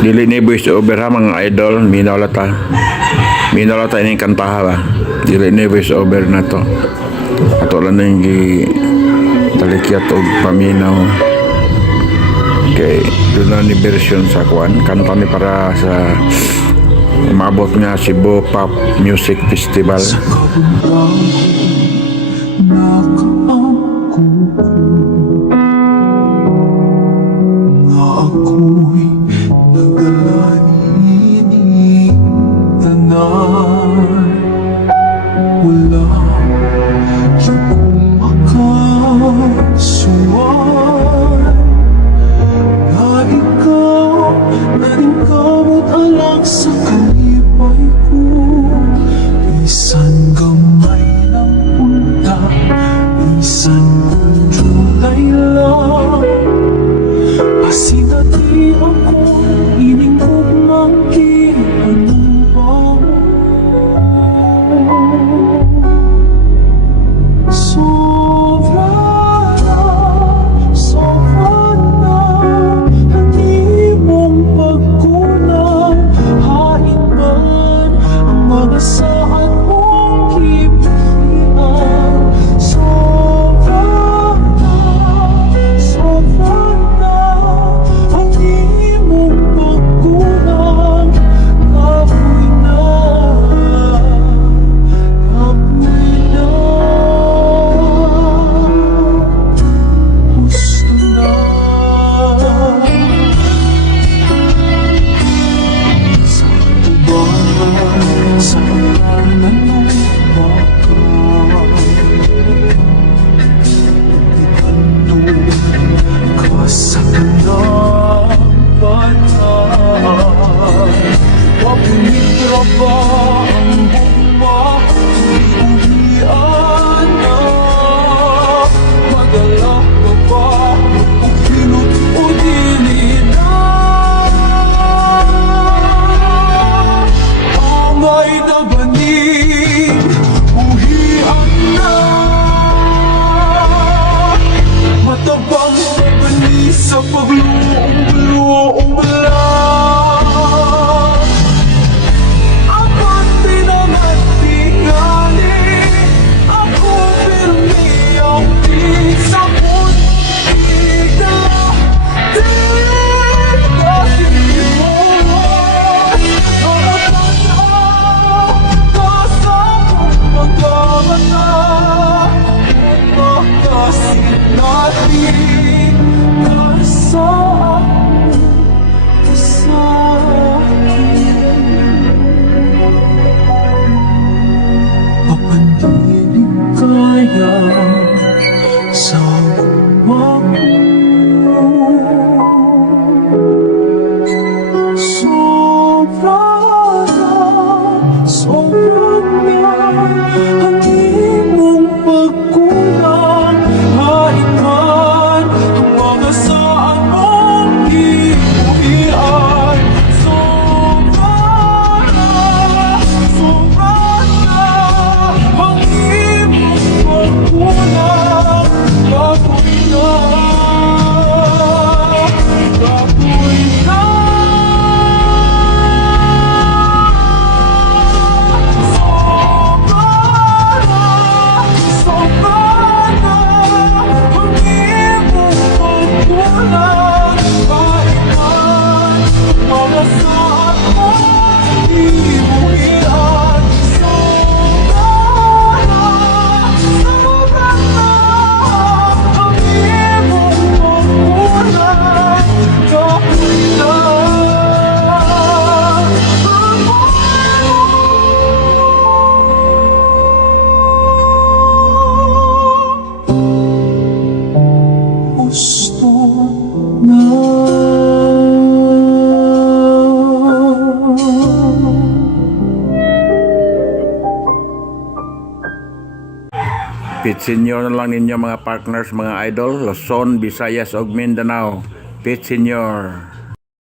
Dili ni voice over ha mga idol, minolata. Minolata ini kantaha ba. Dili ni voice over na to. Ato lang nang gi talikyat og paminaw. Okay, doon na ni version sa kwan, kanta ni para sa umabot nga Cebu Pop Music Festival. Ako'y nagdalaninig tanan. Wala siyang kumakasuan na ikaw na rin kamot alang sa kalipay ko. Isan gamay ng punta, isan July lang. Pasinati ako, iningkog ng anong ba mo? Sobra na, hindi mong pagkulang. Hain man ang mga saan mong kipian. Sobra na, hindi mong pagkulang. Kapoy na, gusto na. Sa tubahan, sa kanan ng bakal, ikandong ka sa kanang banal. Wapinitra ba ang bumba, iuwian na. Madala ka ba, o pinut o dili na. Amay na banig, uhian na. Matabang na bani sa pagluong lang. Ako't pinanatigali, ako pirmi ang isakot. Tigala, tigala mo. Nakatanaw ka sa pagkamana. Makasin natin ka sa papandinig kaya sa umaku. Sobra na, hindi mong pagkulang. Hain man ang mga saan mong iuwian. Sobra na, hindi mong pagkulang. Kapoy na, kapoy na. Gusto na. Pitsin nyo na lang ninyo mga partners, mga idol, Luzon, Visayas ug Mindanao. Pitsin nyo.